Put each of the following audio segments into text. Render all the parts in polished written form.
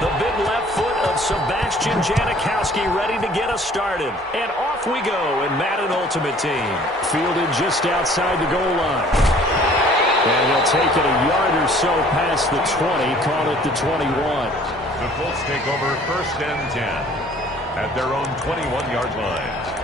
The big left foot of Sebastian Jdawg2437 ready to get us started. And off we go in Madden Ultimate Team. Fielded just outside the goal line. And he'll take it a yard or so past the 20, call it the 21. The Colts take over 1st and 10 at their own 21-yard line.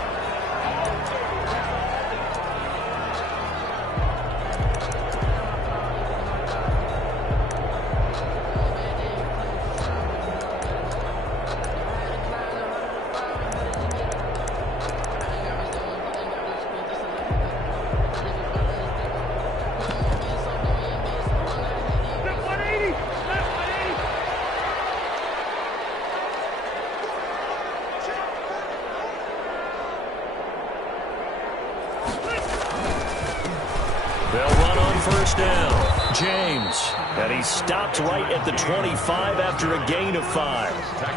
They'll run on 1st down. James. And he stopped right at the 25 after a gain of 5.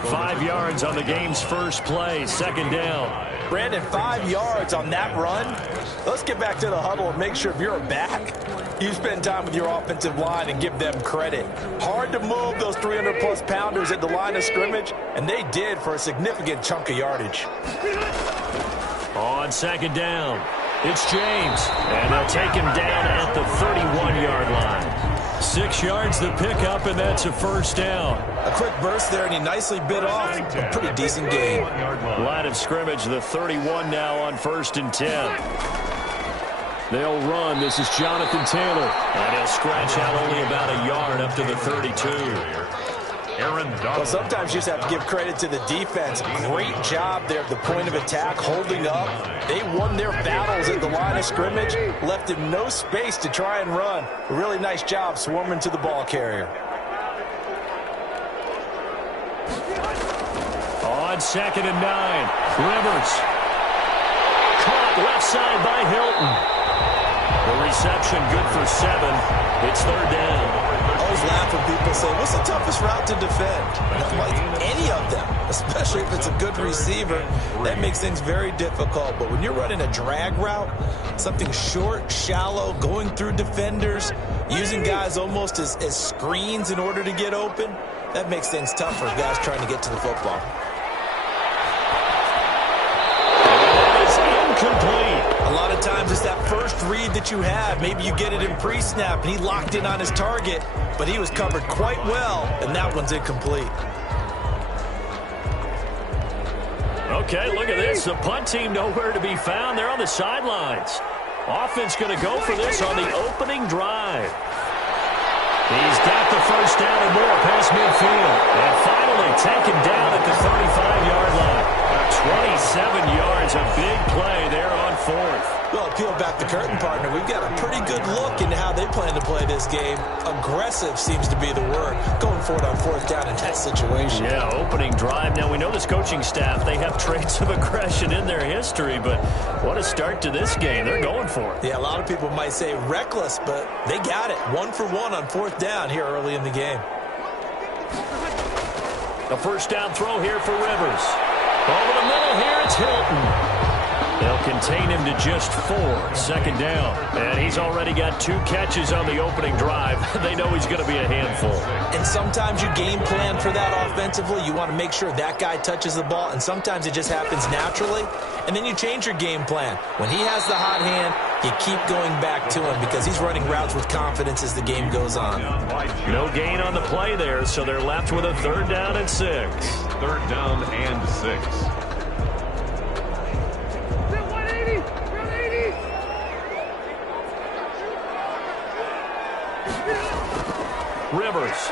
5 yards on the game's first play. 2nd down. Brandon, 5 yards on that run. Let's get back to the huddle and make sure if you're a back, you spend time with your offensive line and give them credit. Hard to move those 300-plus pounders at the line of scrimmage, and they did for a significant chunk of yardage. On 2nd down, it's James, and they'll take him down at the 31-yard line. 6 yards the pickup, and that's a 1st down. A quick burst there, and he nicely bit off a pretty decent gain. Line of scrimmage, the 31 now on 1st and 10. They'll run. This is Jonathan Taylor. And he'll scratch out only about a yard up to the 32. Well, sometimes you just have to give credit to the defense. Great job there at the point of attack, holding up. They won their battles at the line of scrimmage, left him no space to try and run. A really nice job swarming to the ball carrier. On 2nd and 9, Rivers. Caught left side by Hilton. The reception good for 7. It's 3rd down. I always laugh when people say, what's the toughest route to defend? And I'm like, any of them, especially if it's a good receiver. That makes things very difficult. But when you're running a drag route, something short, shallow, going through defenders, using guys almost as screens in order to get open, that makes things tough for guys trying to get to the football. Complete. A lot of times it's that first read that you have. Maybe you get it in pre-snap, and he locked in on his target, but he was covered quite well, and that one's incomplete. Okay, look at this. The punt team nowhere to be found. They're on the sidelines. Offense going to go for this on the opening drive. He's got the 1st down and more past midfield. And finally taken down at the 35-yard line. 27 yards, a big play there on 4th. Well, peel back the curtain, partner. We've got a pretty good look into how they plan to play this game. Aggressive seems to be the word. Going for it on 4th down in that situation. Yeah, opening drive. Now, we know this coaching staff, they have traits of aggression in their history, but what a start to this game. They're going for it. Yeah, a lot of people might say reckless, but they got it. 1 for 1 on 4th down here early in the game. A 1st down throw here for Rivers. Over the middle here, it's Hilton. They'll contain him to just 4. 2nd down. And he's already got 2 catches on the opening drive. They know he's going to be a handful. And sometimes you game plan for that offensively. You want to make sure that guy touches the ball, and sometimes it just happens naturally. And then you change your game plan. When he has the hot hand, you keep going back to him because he's running routes with confidence as the game goes on. No gain on the play there, so they're left with a 3rd down and 6. 3rd down and 6. Rivers.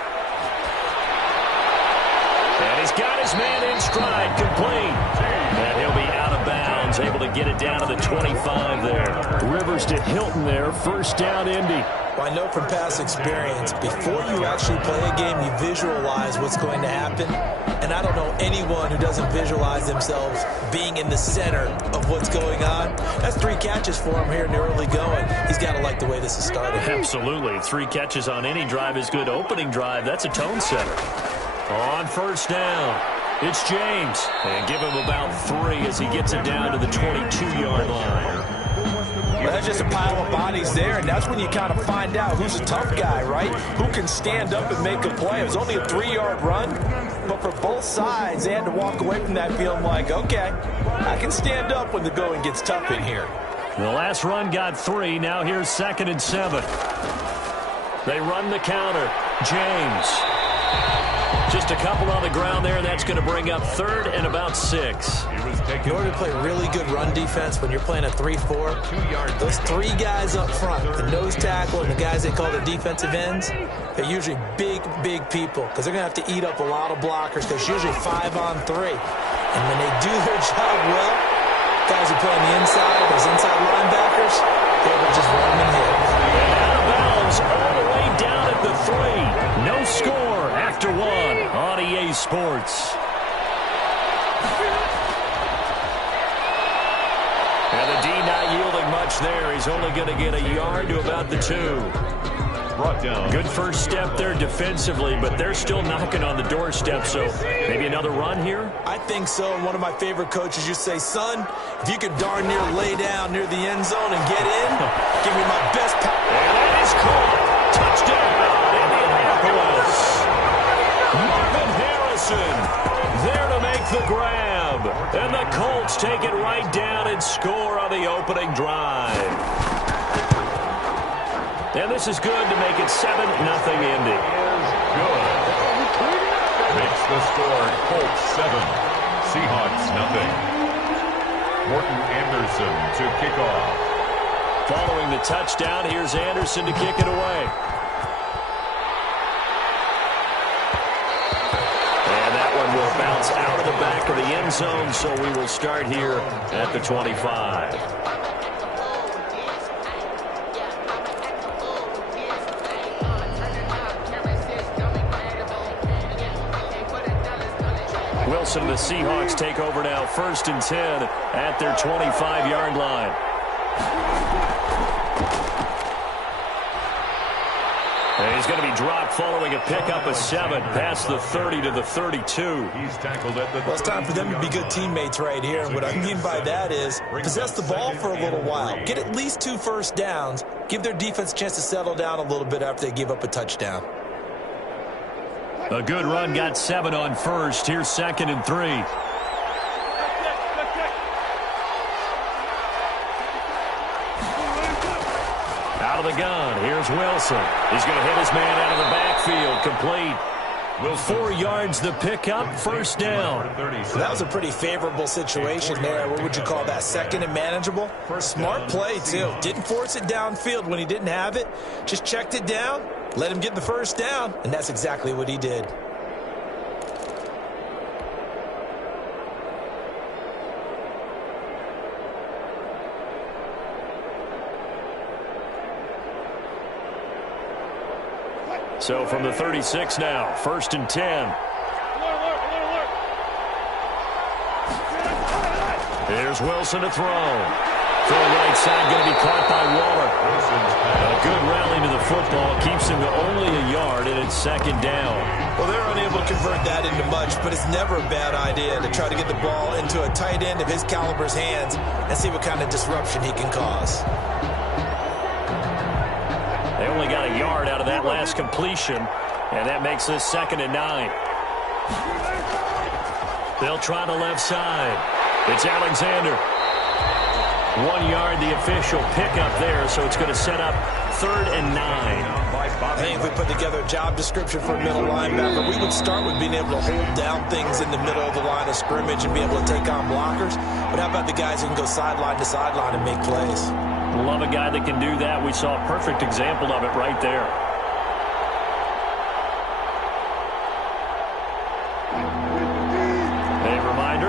And he's got his man in stride, complete. And he'll be out of bounds, able to get it down to the 25 there. Rivers to Hilton there, 1st down Indy. Well, I know from past experience, before you actually play a game, you visualize what's going to happen. And I don't know anyone who doesn't visualize themselves being in the center of what's going on. That's 3 catches for him here in the early going. He's got to like the way this is started. Absolutely. 3 catches on any drive is good. Opening drive, that's a tone setter. On 1st down, it's James. And give him about 3 as he gets it down to the 22-yard line. Well, that's just a pile of bodies there, and that's when you kind of find out who's a tough guy, right? Who can stand up and make a play. It was only a 3-yard run, but for both sides, they had to walk away from that feeling like, okay, I can stand up when the going gets tough in here. The last run got 3. Now here's 2nd and 7. They run the counter. James. Just a couple on the ground there. That's going to bring up 3rd and about 6. In order to play really good run defense when you're playing a 3-4, those 3 guys up front, the nose tackle and the guys they call the defensive ends, they're usually big, big people because they're going to have to eat up a lot of blockers because it's usually 5 on 3. And when they do their job well, guys who play on the inside, those inside linebackers, they're able to just run them and hit. And out of bounds all the way down at the 3. No score after 1 on EA Sports. And the D not yielding much there. He's only going to get a yard to about the 2. Brought down. Good first step there defensively, but they're still knocking on the doorstep, so maybe another run here? I think so. And one of my favorite coaches used to say, son, if you could darn near lay down near the end zone and get in, give me my best pass. And that is caught. Touchdown, Indianapolis. Marvin Harrison there to make the grab. And the Colts take it right down and score on the opening drive. And this is good to make it 7-0 Indy. Good. Makes the score Colts 7, Seahawks 0. Morton Anderson to kick off. Following the touchdown, here's Anderson to kick it away. And that one will bounce out of the back of the end zone, so we will start here at the 25. Wilson and the Seahawks take over now, 1st and 10 at their 25-yard line. And he's going to be dropped following a pickup of 7 past the 30 to the 32. He's tackled at the... Well, it's time for them to be good teammates right here. And what I mean by that is possess the ball for a little while. Get at least 2 first downs. Give their defense a chance to settle down a little bit after they give up a touchdown. A good run got 7 on 1st. Here's 2nd and 3. Out of the gun. Here's Wilson. He's going to hit his man out of the backfield. Complete. 4 yards the pickup. 1st down. That was a pretty favorable situation there. What would you call that? 2nd and manageable? Smart play, too. Didn't force it downfield when he didn't have it. Just checked it down. Let him get the 1st down, and that's exactly what he did. So from the 36 now, 1st and 10. Here's Wilson to throw. Full right side going to be caught by Waller. A good rally to the football. Keeps him to only a yard, and it's 2nd down. Well, they're unable to convert that into much, but it's never a bad idea to try to get the ball into a tight end of his caliber's hands and see what kind of disruption he can cause. They only got a yard out of that last completion, and that makes this 2nd and 9. They'll try the left side. It's Alexander. 1 yard, the official pickup there, so it's going to set up 3rd and 9. I think if we put together a job description for a middle linebacker, we would start with being able to hold down things in the middle of the line of scrimmage and be able to take on blockers. But how about the guys who can go sideline to sideline and make plays? Love a guy that can do that. We saw a perfect example of it right there.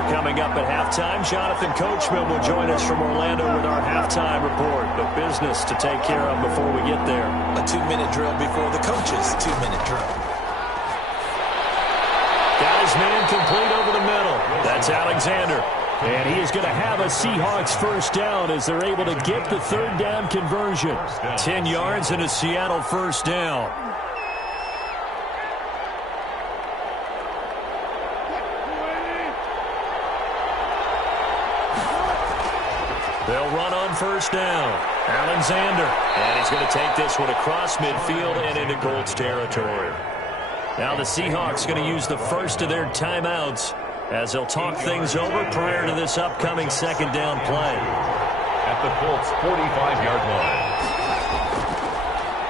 Coming up at halftime, Jonathan Coachman will join us from Orlando with our halftime report. But business to take care of before we get there. A 2-minute drill before the coach's 2-minute drill. Got his man complete over the middle. That's Alexander. And he is going to have a Seahawks 1st down as they're able to get the 3rd down conversion. 10 yards and a Seattle 1st down. They'll run on first down. Alexander. And he's going to take this one across midfield and into Colts territory. Now the Seahawks going to use the first of their timeouts as they'll talk things over prior to this upcoming second down play. At the Colts 45-yard line.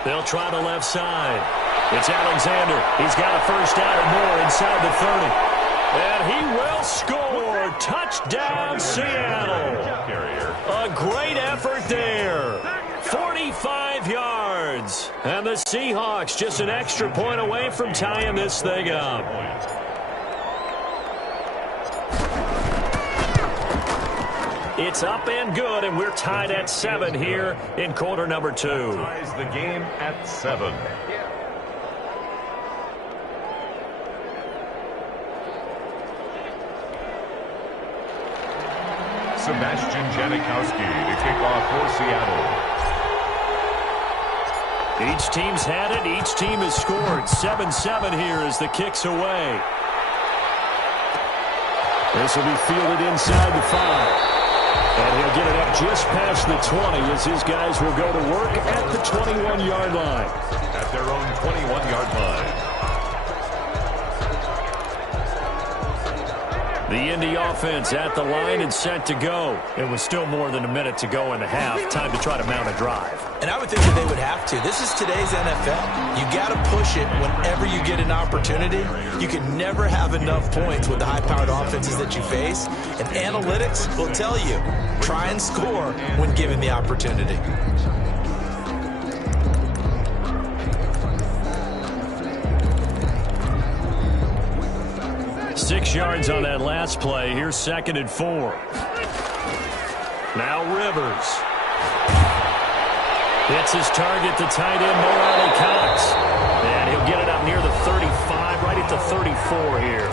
They'll try the left side. It's Alexander. He's got a first down or more inside the 30. And he will score. Touchdown, Seattle. A great effort there. 45 yards. And the Seahawks just an extra point away from tying this thing up. It's up and good, and we're tied at 7 here in quarter number 2. Ties the game at 7. Sebastian Janikowski to kick off for Seattle. Each team's had it. Each team has scored. 7-7 here as the kick's away. This will be fielded inside the 5. And he'll get it up just past the 20 as his guys will go to work at the 21-yard line. At their own 21-yard line. The Indy offense at the line and set to go. It was still more than a minute to go in the half. Time to try to mount a drive. And I would think that they would have to. This is today's NFL. You got to push it whenever you get an opportunity. You can never have enough points with the high-powered offenses that you face. And analytics will tell you, try and score when given the opportunity. 6 yards on that last play. Here's 2nd and 4. Now Rivers. Hits his target, the tight end, Mo Alley-Cox. And he'll get it up near the 35, right at the 34 here.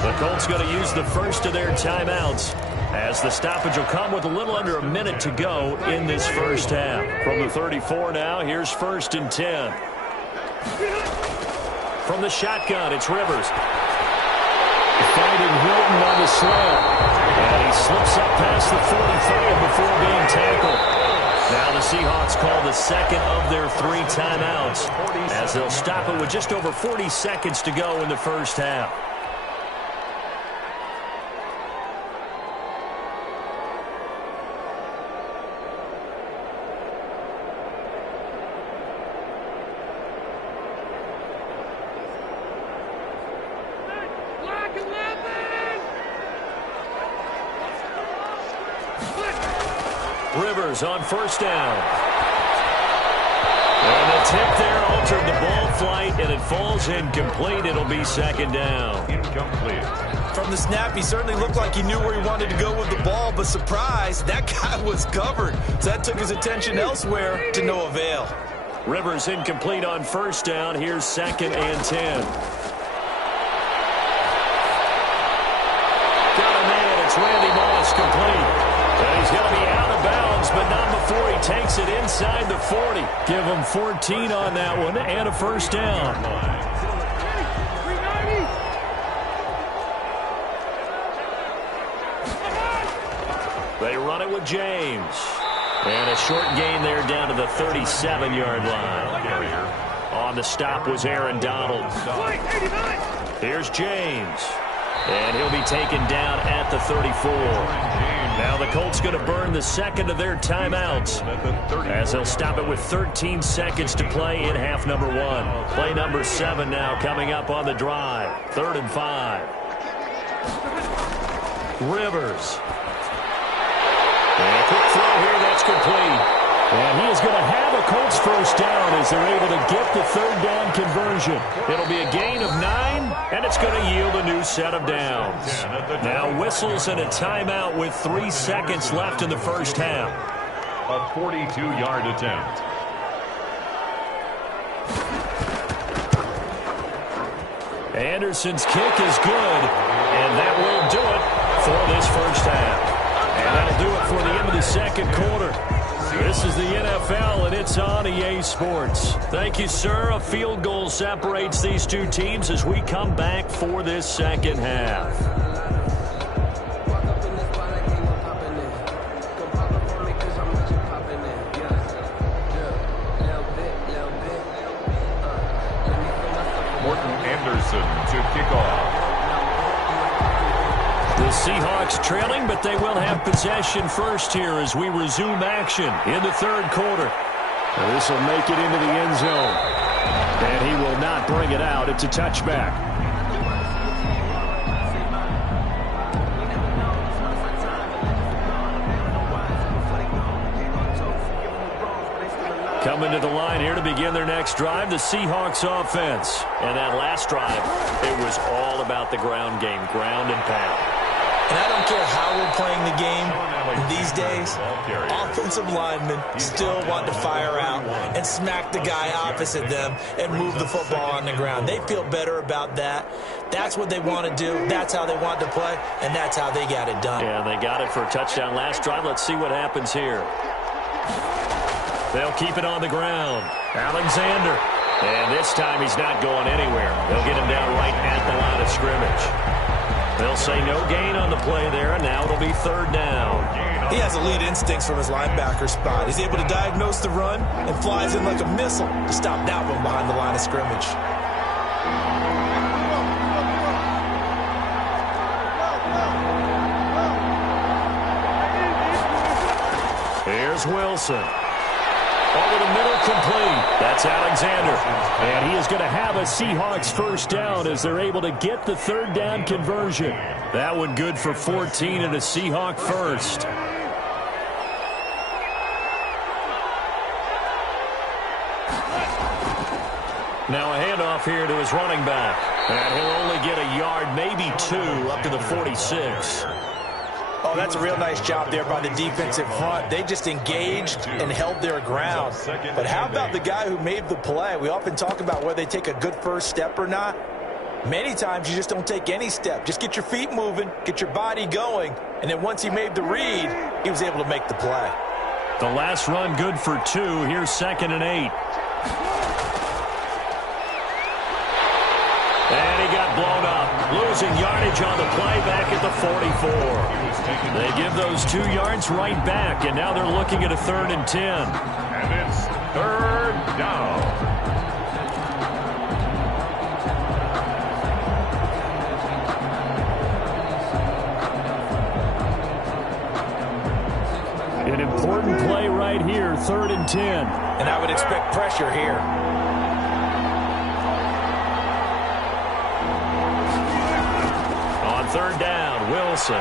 The Colts going to use the first of their timeouts as the stoppage will come with a little under a minute to go in this first half. From the 34 now, here's 1st and 10. From the shotgun, it's Rivers. Finding Hilton on the slant. And he slips up past the 45 before being tackled. Now the Seahawks call the second of their 3 timeouts as they'll stop it with just over 40 seconds to go in the first half. Rivers on first down. And the tip there altered the ball flight, and it falls incomplete. It'll be 2nd down. Incomplete. From the snap, he certainly looked like he knew where he wanted to go with the ball, but surprise, that guy was covered. So that took his attention elsewhere to no avail. Rivers incomplete on first down. Here's 2nd and 10. Got a man. It's Randy Moss complete. And he's going to be out of bounds, but not before he takes it inside the 40. Give him 14 on that one and a first down. They run it with James. And a short gain there down to the 37-yard line. On the stop was Aaron Donald. Here's James. And he'll be taken down at the 34. Now the Colts going to burn the second of their timeouts as they'll stop it with 13 seconds to play in half number 1. Play number 7 now coming up on the drive. 3rd and 5. Rivers. And a quick throw here, that's complete. And he is going to have a Colts first down as they're able to get the 3rd down conversion. It'll be a gain of 9, and it's going to yield a new set of downs. Now whistles and a timeout with 3 seconds left in the first half. A 42-yard attempt. Anderson's kick is good, and that will do it for this first half. And that'll do it for the end of the second quarter. This is the NFL, and it's on EA Sports. Thank you, sir. A field goal separates these two teams as we come back for this second half. Wilson to kick off. The Seahawks trailing, but they will have possession first here as we resume action in the third quarter. This will make it into the end zone. And he will not bring it out. It's a touchback. Coming to the line here to begin their next drive, the Seahawks offense. And that last drive, it was all about the ground game, ground and pound. And I don't care how we're playing the game these days, offensive linemen still want to fire out and smack the guy opposite them and move the football on the ground. They feel better about that. That's what they want to do. That's how they want to play, and that's how they got it done. Yeah, they got it for a touchdown last drive. Let's see what happens here. They'll keep it on the ground. Alexander. And this time he's not going anywhere. They'll get him down right at the line of scrimmage. They'll say no gain on the play there, and now it'll be third down. He has elite instincts from his linebacker spot. He's able to diagnose the run and flies in like a missile to stop that one behind the line of scrimmage. Here's Wilson. Over the middle, complete. That's Alexander. And he is going to have a Seahawks first down as they're able to get the third down conversion. That one good for 14 and a Seahawk first. Now a handoff here to his running back. And he'll only get a yard, maybe two, up to the 46. Oh, that's a real nice job there by the defensive front. They just engaged and held their ground. But how about the guy who made the play? We often talk about whether they take a good first step or not. Many times you just don't take any step. Just get your feet moving, get your body going, and then once he made the read, he was able to make the play. The last run good for two. Here's 2nd and 8. And he got blown up. Losing yardage on the play back at the 44. They give those 2 yards right back, and now they're looking at a 3rd and 10. And it's third down. An important play right here, 3rd and 10. And I would expect pressure here. On 3rd down, Wilson.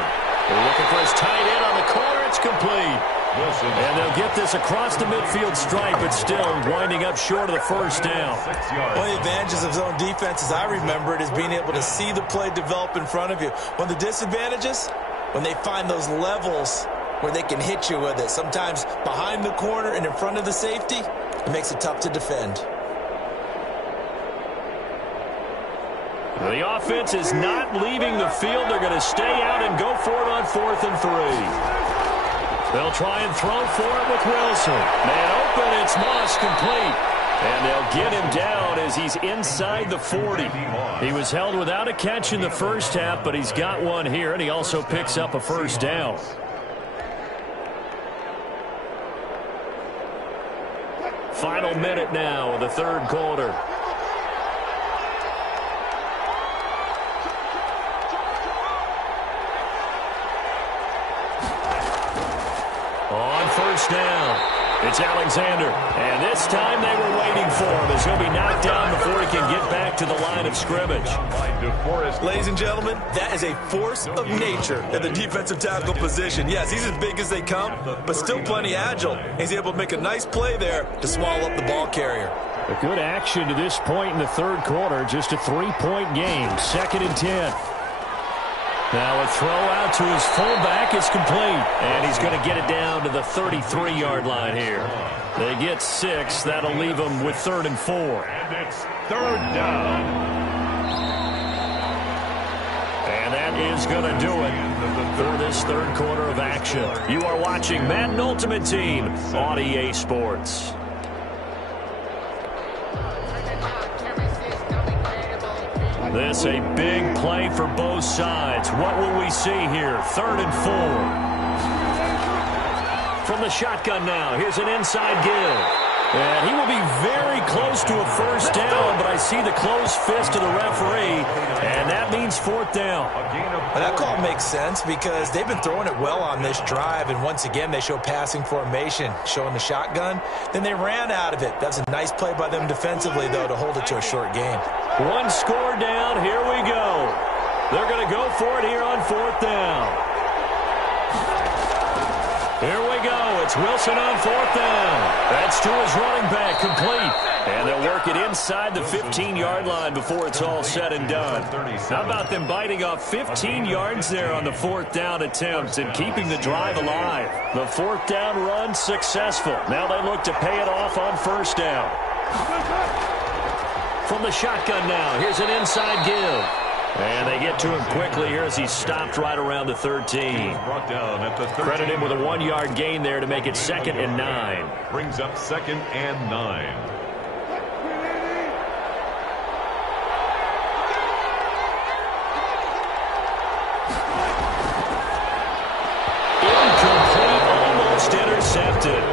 They're looking for his tight end on the corner. It's complete. Wilson. And they'll get this across the midfield stripe, but still winding up short of the first down. One of the advantages of zone defense, as I remember it, is being able to see the play develop in front of you. One of the disadvantages, when they find those levels where they can hit you with it, sometimes behind the corner and in front of the safety, it makes it tough to defend. The offense is not leaving the field. They're going to stay out and go for it on 4th and 3. They'll try and throw for it with Wilson. Man open, it's Moss, complete. And they'll get him down as he's inside the 40. He was held without a catch in the first half, but he's got one here, and he also picks up a first down. Final minute now of the third quarter. On first down, it's Alexander. And this time they were waiting for him as he'll be knocked down before he can get back to the line of scrimmage. Ladies and gentlemen, that is a force of nature at the defensive tackle position. Yes, he's as big as they come, but still plenty agile. He's able to make a nice play there to swallow up the ball carrier. A good action to this point in the third quarter. Just a 3-point game. 2nd and 10. Now a throw out to his fullback is complete. And he's going to get it down to the 33-yard line here. They get 6. That'll leave them with 3rd and 4. And it's third down. And that is going to do it for this third quarter of action. You are watching Madden Ultimate Team on EA Sports. This a big play for both sides. What will we see here? 3rd and 4. From the shotgun now, here's an inside give. And he will be very close to a first down, but I see the closed fist of the referee, and that means fourth down. Well, that call makes sense because they've been throwing it well on this drive, and once again they show passing formation, showing the shotgun. Then they ran out of it. That's a nice play by them defensively, though, to hold it to a short game. One score down. Here we go. They're going to go for it here on fourth down. Here we go. It's Wilson on fourth down. That's to his running back, complete. And they'll work it inside the 15-yard line before it's all said and done. How about them biting off 15 yards there on the fourth down attempt and keeping the drive alive? The fourth down run successful. Now they look to pay it off on first down. From the shotgun now, here's an inside give. And they get to him quickly here as he's stopped right around the 13. Credit him with a 1-yard gain there to make it 2nd and 9. Brings up 2nd and 9. Incomplete, almost intercepted.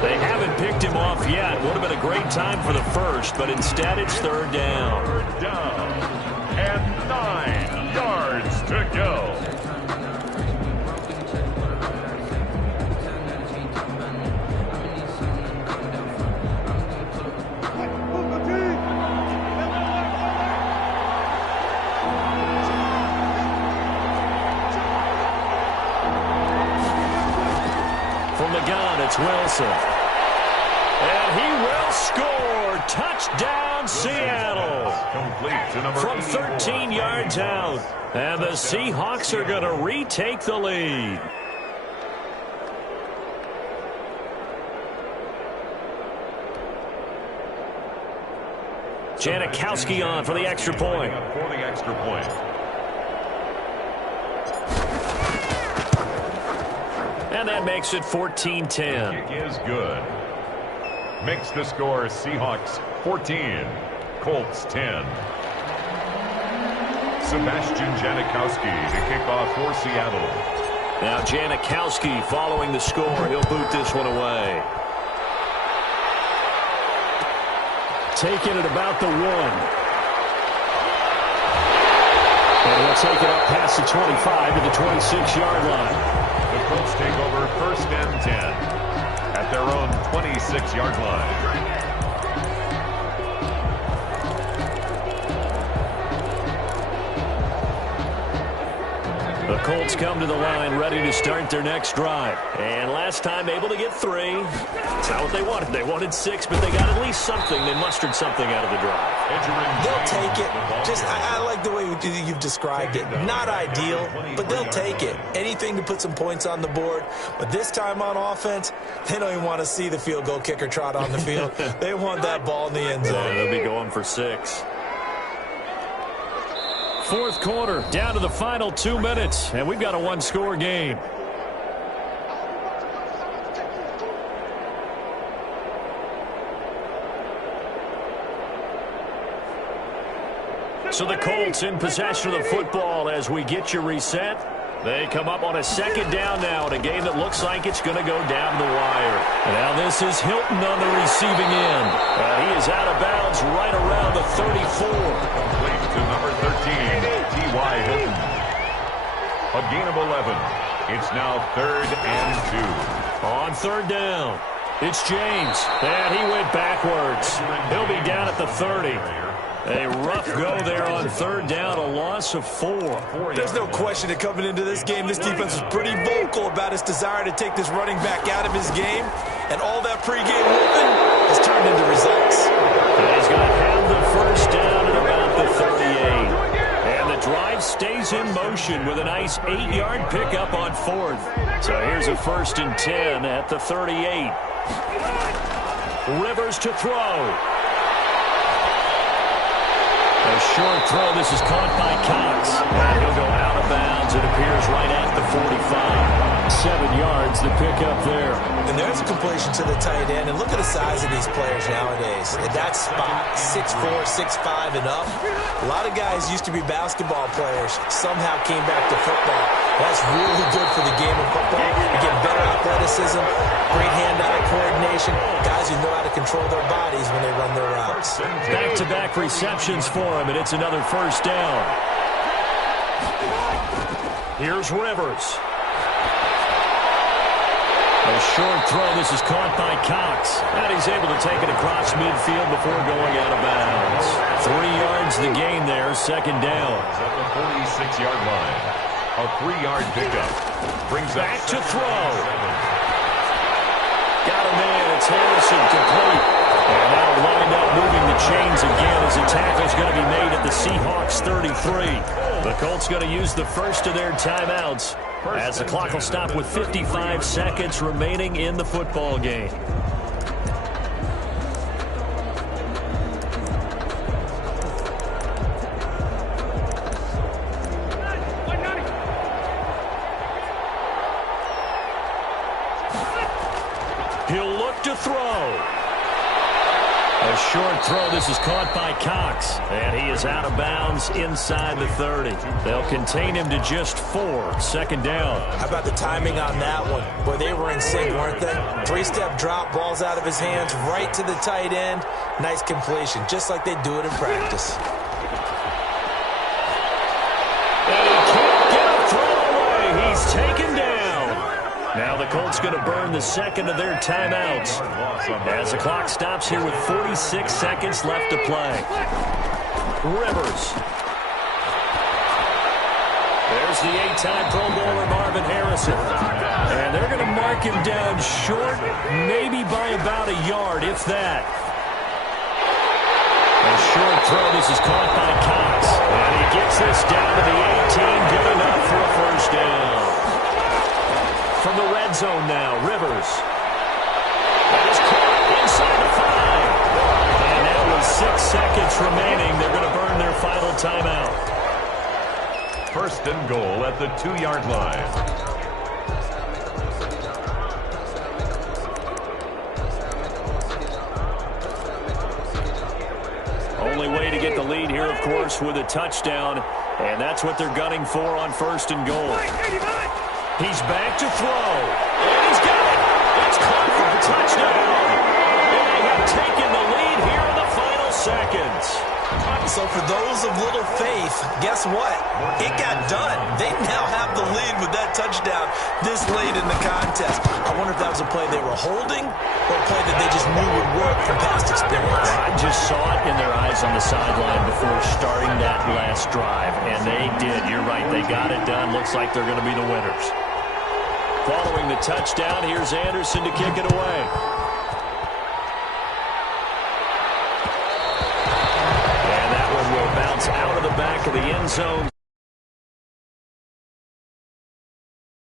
They haven't picked him off yet. Would have been a great time for the first, but instead it's third down. Third down and 9 yards to go. From the gun, it's Wilson. And he will score. Touchdown, Seattle. Complete to number From 13 yards out. And the Seahawks are going to retake the lead. Jdawg2437's on for the extra point. For the extra point. And that makes it 14-10. Kick is good. Makes the score Seahawks 14, Colts 10. Sebastian Jdawg2437 to kick off for Seattle. Now Jdawg2437 following the score. He'll boot this one away. Taking it about the 1. And he'll take it up past the 25 to the 26-yard line. The Colts take over 1st and 10 at their own 26-yard line. The Colts come to the line ready to start their next drive. And last time able to get 3. That's not what they wanted. They wanted 6, but they got at least something. They mustered something out of the drive. They'll take it. I like the way you've described it. Not ideal, but they'll take it. Anything to put some points on the board. But this time on offense, they don't even want to see the field goal kicker trot on the field. They want that ball in the end zone. Yeah, they'll be going for 6. Fourth quarter, down to the final 2 minutes, and we've got a 1-score game. So the Colts in possession of the football as we get you reset. They come up on a 2nd down now in a game that looks like it's going to go down the wire. Now this is Hilton on the receiving end. He is out of bounds right around the 34. Complete to number 13, T.Y. Hilton. A gain of 11. It's now 3rd and 2. On 3rd down, it's James. And he went backwards. He'll be down at the 30. A rough go there on 3rd down, a loss of 4. There's no question that coming into this game, this defense was pretty vocal about its desire to take this running back out of his game. And all that pregame whooping has turned into results. And he's going to have the first down at about the 38. And the drive stays in motion with a nice 8-yard pickup on 4th. So here's a 1st and 10 at the 38. Rivers to throw. A short throw. This is caught by Cox. And he'll go out of bounds. It appears right at the 45. 7 yards to pick up there. And there's a completion to the tight end. And look at the size of these players nowadays. At that spot, 6'4", 6'5", and up. A lot of guys used to be basketball players. Somehow came back to football. That's really good for the game of football. You get better athleticism, great hand-eye coordination. Guys who know how to control their bodies when they run their routes. Back-to-back receptions for him, and it's another first down. Here's Rivers. A short throw. This is caught by Cox. And he's able to take it across midfield before going out of bounds. 3 yards the gain there, second down. At the 46-yard line. A 3-yard pickup. Brings back to throw. Got a man. It's Harrison complete. And that'll wind up moving the chains again as a tackle's going to be made at the Seahawks 33. The Colts going to use the first of their timeouts as the clock will stop with 55 seconds remaining in the football game. He'll look to throw. A short throw. This is caught by Cox. And he is out of bounds inside the 30. They'll contain him to just 4. Second down. How about the timing on that one? Boy, they were in sync, weren't they? 3-step drop, balls out of his hands, right to the tight end. Nice completion, just like they do it in practice. And he can't get a throw away. He's taken down. Now the Colts going to burn the second of their timeouts as the clock stops here with 46 seconds left to play. Rivers. There's the 8-time Pro Bowler Marvin Harrison. And they're going to mark him down short, maybe by about a yard, if that. A short throw. This is caught by Cox. And he gets this down to the 18. Good enough for a first down. From the red zone now, Rivers. That is caught inside the 5. And now with 6 seconds remaining, they're going to burn their final timeout. First and goal at the 2-yard line. Only way to get the lead here, of course, with a touchdown. And that's what they're gunning for on first and goal. He's back to throw. And he's got it. It's caught for a touchdown. And they have taken the lead here in the final seconds. So for those of little faith, guess what? It got done. They now have the lead with that touchdown this late in the contest. I wonder if that was a play they were holding or a play that they just knew would work from past experience. I just saw it in their eyes on the sideline before starting that last drive, and they did. You're right. They got it done. Looks like they're going to be the winners. Following the touchdown, here's Anderson to kick it away. And that one will bounce out of the back of the end zone.